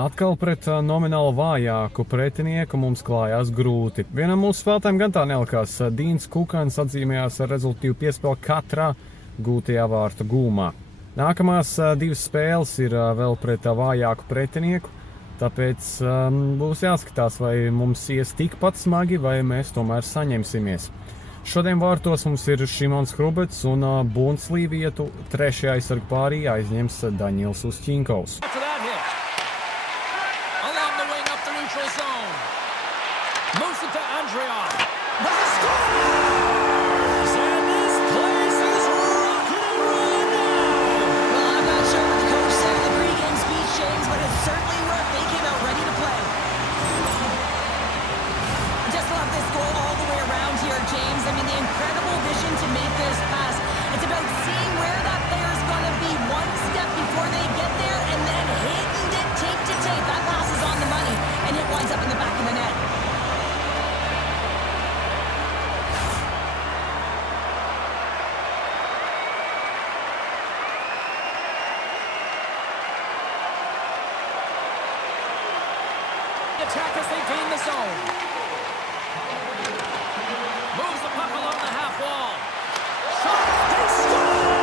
Atkal pret nomināli vājāku pretinieku mums klājās grūti. Vienam mūsu spēlētājiem gan tā nelikās. Dīns Kukans atzīmējās ar rezultātu piespēli katrā gūtajā vārtu gūmā. Nākamās divas spēles ir vēl pret vājāku pretinieku, tāpēc būs jāskatās, vai mums ies tikpat smagi, vai mēs tomēr saņemsimies. Šodien vārtos mums ir Šimons Hrubets un Bunslī vietu trešajā aizsargu pārī aizņems Daņils Usķinkovs. Attack as they gain the zone. Moves the puck along the half wall. Shot, they score!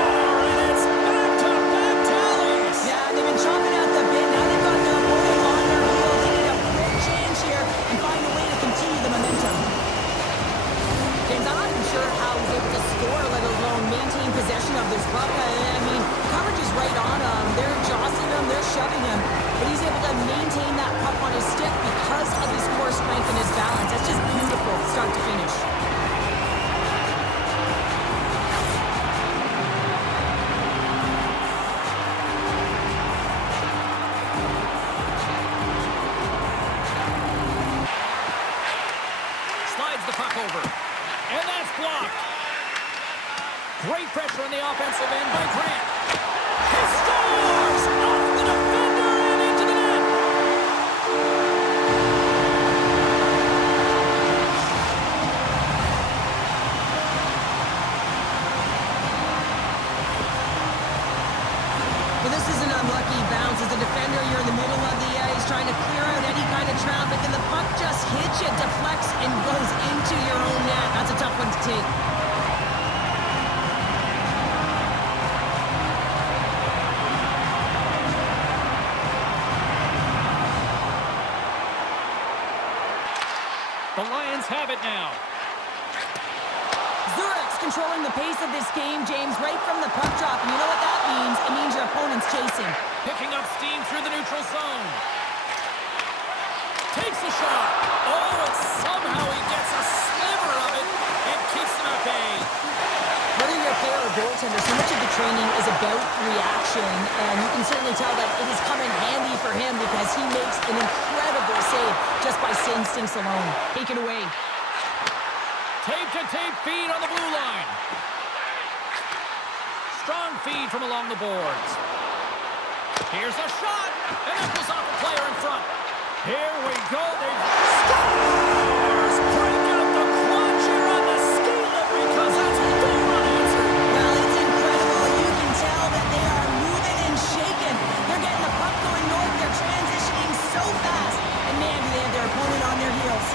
And it's back-to-back tallies! Yeah, they've been chopping out the bit. Now they've got their opponent on their heels. They need a quick change here and find a way to continue the momentum. James, I'm not even sure how he's able to score, let alone maintain possession of this puck. I mean, coverage is right on him. They're jostling him, they're shoving him. But he's able to maintain that puck on his stick because of his core strength and his balance. That's just beautiful, start to finish. Slides the puck over. And that's blocked. Great pressure on the offensive end by Grant. He scores! Off the defender and into the net! Well, this is an unlucky bounce. As a defender, you're in the middle of the ice trying to clear out any kind of traffic, and the puck just hits you, deflects, and goes into your own net. That's a tough one to take. The Lions have it now. Zurich's controlling the pace of this game, James, right from the puck drop. And you know what that means? It means your opponent's chasing. Picking up steam through the neutral zone. Takes a shot. Oh, and somehow he gets a sliver of it and keeps him at bay. Whether you're a player or goaltender, so much of the training is about reaction. And you can certainly tell that it is coming handy for him because he makes an incredible save just by instincts alone. Take it away. Tape-to-tape feed on the blue line. Strong feed from along the boards. Here's a shot, and it goes off a player in front. Here we go. They scores! Break out the crunch here on the ski lift because that's a good run answer. Well, it's incredible. You can tell that they are moving and shaking. They're getting the puck going north. They're transitioning so fast. And man, do they have their opponent on their heels.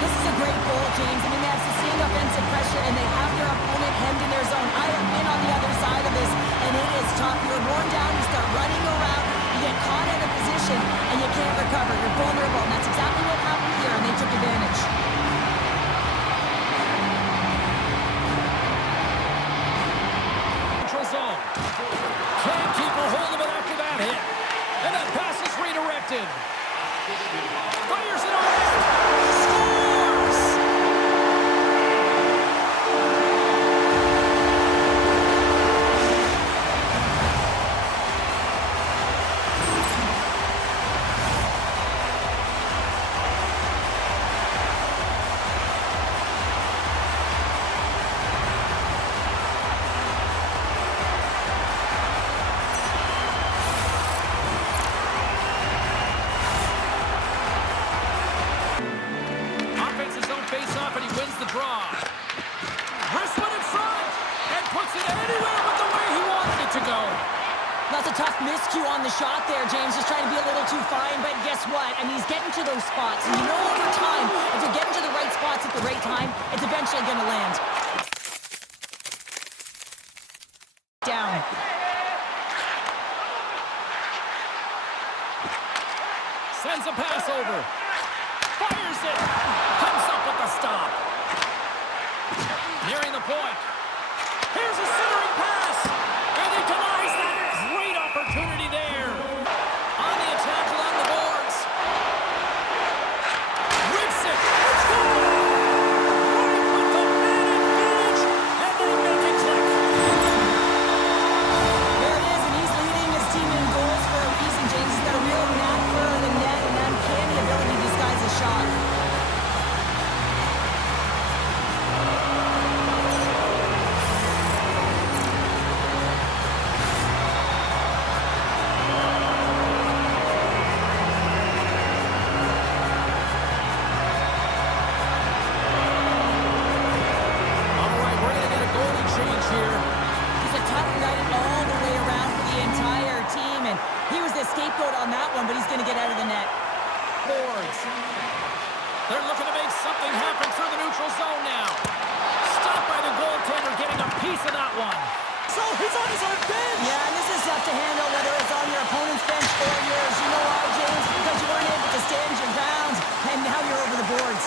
This is a great goal, James. I mean, they have sustained offensive pressure, and they have their opponent hemmed in their zone. I have been on the other side of this, and it is tough. You're worn down. You start running around. You get caught out of position, and you can't recover. You're vulnerable, and that's exactly what happened here, and they took advantage. Neutral zone. Can't keep a hold of it after that hit. And that pass is redirected. Fires it on. Scores! That's a tough miscue on the shot there, James. Just trying to be too fine, but guess what? I mean, he's getting to those spots. And you know over time, if you're getting to the right spots at the right time, it's eventually going to land. Down. Sends a pass over. Fires it. Comes up with the stop. Nearing the point. Here's a centering pass. And he denies that. Great opportunity there. On the attack along the boards. Rips it. Right with the man advantage. And they make it click. There it is, and he's leading his team in goals for a reason, James. He's got a real knack for the net and uncanny ability to disguise a shot. All right, we're going to get a goalie change here. He's a tough night all the way around for the entire team, and he was the scapegoat on that one, but he's going to get out of the net. Boards. They're looking to make something happen through the neutral zone now. Stopped by the goaltender, getting a piece of that one. So he's on his own bench. Yeah, and this is tough to handle, whether it's on your opponent's bench or yours. You know why, James? Because you weren't able to stand your ground, and now you're over the boards.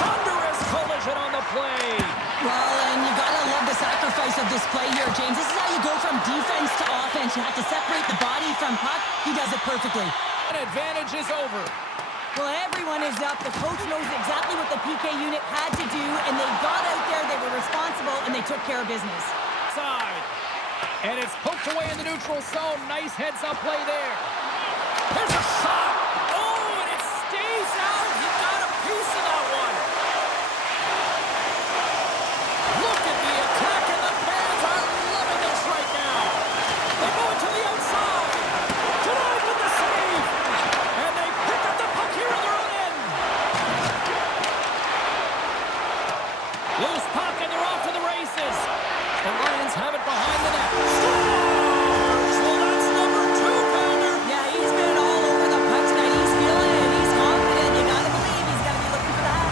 Thunderous collision on the play. Well, and you gotta love the sacrifice of this play here, James. This is how you go from defense to offense. You have to separate the body from puck. He does it perfectly. An advantage is over. Well, everyone is up. The coach knows exactly what the PK unit had to do, and they got out there, they were responsible, and they took care of business. Side. And it's poked away in the neutral zone. Nice heads-up play there. There's a shot. Oh, and it stays out. He got a piece of that one. Look at the attack, and the fans are loving this right now. They go to the outside. Denied with the save. And they pick up the puck here in their own end. Loose puck, and they're off to the races. The Lions have it behind the net. Scores! Well, that's number 2-pounder. Yeah, he's been all over the puck tonight. He's feeling it. He's confident. You gotta believe he's gotta be looking for that.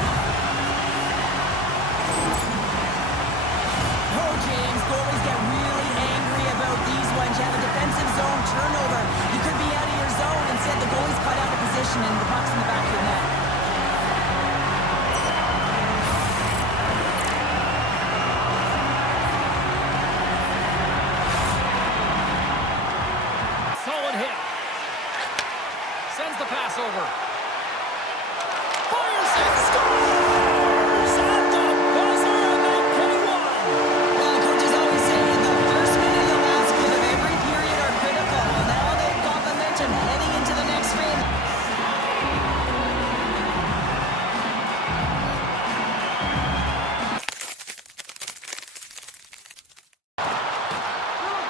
Oh, James, goalies get really angry about these ones. You have a defensive zone turnover. You could be out of your zone. Instead, the goalie's cut out of position and the puck's in the back of your net. Solid hit. Sends the pass over. Fires it. Scores! At the buzzer, and they get one. Well, coaches always say the first minute and the last minute of every period are critical. Well, now they've got momentum heading into the next frame.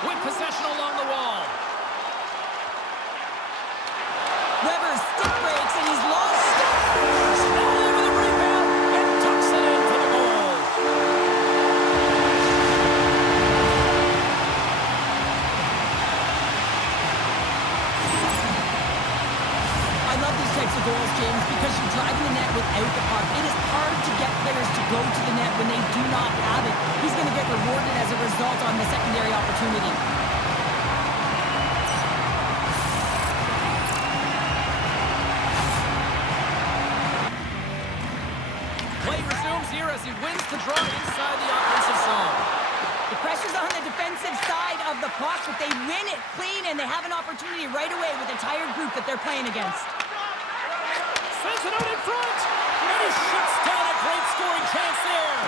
With possession along the wall. Weber's stick breaks and he's lost. Scores! All over the rebound and tucks it in for the goal. I love these types of goals, James, because you're driving the net without the puck. It is hard to get players to go to the net when they do not have it. He's going to get rewarded as a result on the secondary opportunity. Play resumes here as he wins the draw inside the offensive zone. The pressure's on the defensive side of the puck, but they win it clean, and they have an opportunity right away with the tired group that they're playing against. Sends it out in front. And he shuts down a great scoring chance there.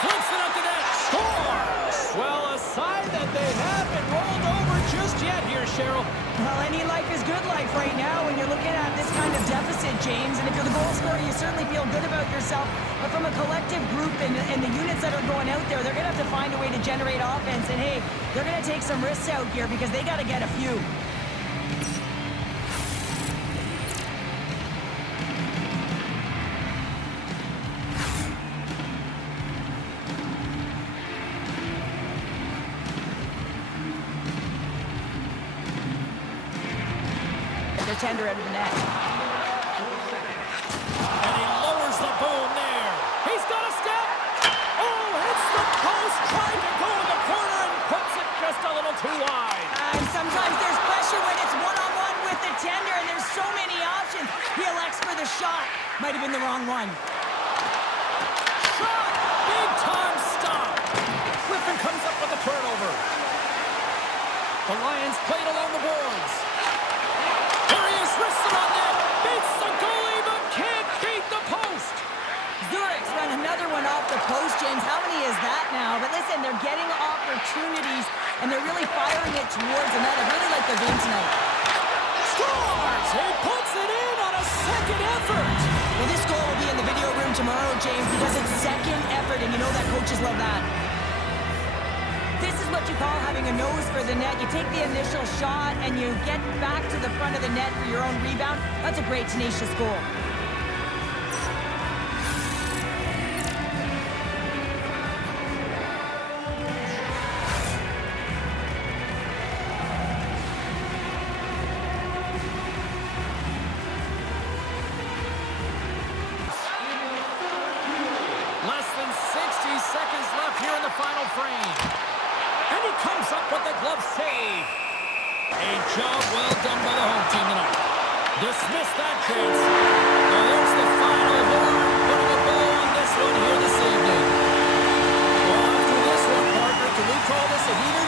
Flips it up to net. Scores! Well, a sign that they haven't rolled over just yet here, Cheryl. Well, any life is good life right now when you're looking at this kind of deficit, James. And if you're the goal scorer, you certainly feel good about yourself. But from a collective group and the units that are going out there, they're going to have to find a way to generate offense. And, hey, they're going to take some risks out here because they got to get a few. their tender out of the net. And he lowers the boom there. He's got a step. Oh, hits the post, trying to go in the corner and puts it just a little too wide. And sometimes there's pressure when it's one-on-one with the tender, and there's so many options. He elects for the shot. Might have been the wrong one. Shot! Big time stop. Griffin comes up with the turnover. The Lions played along the boards. Here he is, wrists it on net. Beats the goalie, but can't beat the post. Zurich's run another one off the post, James. How many is that now? But listen, they're getting opportunities, and they're really firing it towards the net. I really like their game tonight. Scores! He puts it in on a second effort. Well, this goal will be in the video room tomorrow, James, because it's second effort, and you know that coaches love that. This is what you call having a nose for the net. You take the initial shot, and you get back to the front of the net for your own rebound. That's a great, tenacious goal. Less than 60 seconds left here in the final frame. And he comes up with the glove save. A job well done by the home team tonight. Dismiss that chance. Now there's the final horn, putting a bow on this one here this evening. Well, after this one, partner, can we call this a heater?